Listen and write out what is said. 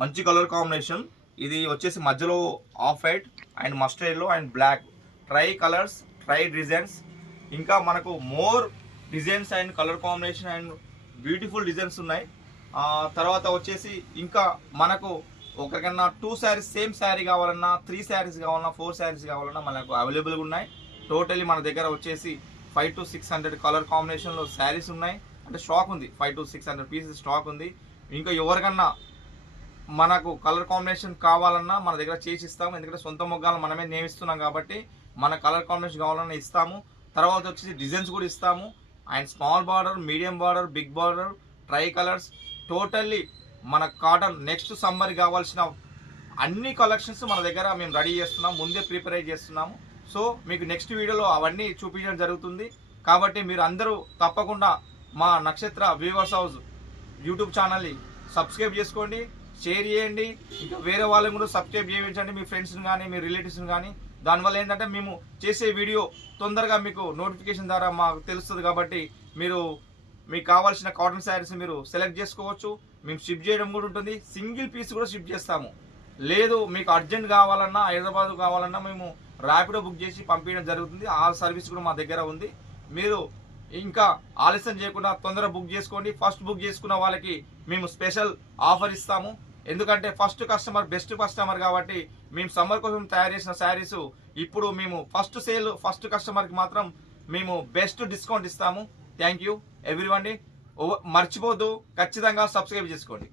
మంచి colour combination. ఇది వచ్చేసి మధ్యలో off white and mustard yellow and black tri colours, tri designs. ఇంకా మనకు more designs and colour combination and beautiful designs ఉన్నాయి. తర్వాత వచ్చేసి ఇంకా మనకు ఒకరికన్నా 2 శారీస్ సేమ్ శారీ కావాలన్నా, 3 శారీస్ కావాలన్నా, 4 శారీస్ కావాలన్నా మనకు అవైలబుల్గా ఉన్నాయి. టోటలీ మన దగ్గర వచ్చేసి 500 to 600 కలర్ కాంబినేషన్లో శారీస్ ఉన్నాయి. అంటే స్టాక్ ఉంది, 500 to 600 పీసెస్ స్టాక్ ఉంది. ఇంకా ఎవరికన్నా మనకు కలర్ కాంబినేషన్ కావాలన్నా మన దగ్గర చేసి ఇస్తాము. ఎందుకంటే సొంత మొగ్గాలను మనమే నియమిస్తున్నాం కాబట్టి మన కలర్ కాంబినేషన్ కావాలన్నా ఇస్తాము. తర్వాత వచ్చేసి డిజైన్స్ కూడా ఇస్తాము. And small border, medium border, big border, tri colours, totally మన కాటన్ నెక్స్ట్ సమ్మర్ కావాల్సిన అన్ని కలెక్షన్స్ మన దగ్గర మేము రెడీ చేస్తున్నాం, ముందే ప్రిపేర్ చేస్తున్నాము. సో మీకు నెక్స్ట్ వీడియోలో అవన్నీ చూపించడం జరుగుతుంది. కాబట్టి మీరు అందరూ తప్పకుండా మా నక్షత్ర వ్యూవర్స్ హౌస్ యూట్యూబ్ ఛానల్ని సబ్స్క్రైబ్ చేసుకోండి, షేర్ చేయండి. ఇంకా వేరే వాళ్ళని కూడా సబ్స్క్రైబ్ చేయించండి, మీ ఫ్రెండ్స్ని కానీ మీ రిలేటివ్స్ని కానీ. దానివల్ల ఏంటంటే మేము చేసే వీడియో తొందరగా మీకు నోటిఫికేషన్ ద్వారా మాకు తెలుస్తుంది. కాబట్టి మీరు మీకు కావాల్సిన కాటన్ శారీస్ మీరు సెలెక్ట్ చేసుకోవచ్చు. మేము షిప్ చేయడం కూడా ఉంటుంది, సింగిల్ పీస్ కూడా షిప్ చేస్తాము. లేదు మీకు అర్జెంట్ కావాలన్నా, హైదరాబాద్ కావాలన్నా మేము ర్యాపిడో బుక్ చేసి పంపించడం జరుగుతుంది. ఆ సర్వీస్ కూడా మా దగ్గర ఉంది. మీరు ఇంకా ఆలస్యం చేయకుండా తొందరగా బుక్ చేసుకోండి. ఫస్ట్ బుక్ చేసుకున్న వాళ్ళకి మేము స్పెషల్ ఆఫర్ ఇస్తాము. ఎందుకంటే ఫస్ట్ కస్టమర్ బెస్ట్ కస్టమర్ కాబట్టి మేము సమ్మర్ కోసం తయారు చేసిన శారీస్ ఇప్పుడు మేము ఫస్ట్ కస్టమర్కి మాత్రం మేము బెస్ట్ డిస్కౌంట్ ఇస్తాము. Thank you everyone. మర్చిపోద్దు, ఖచ్చితంగా సబ్స్క్రైబ్ చేసుకోండి.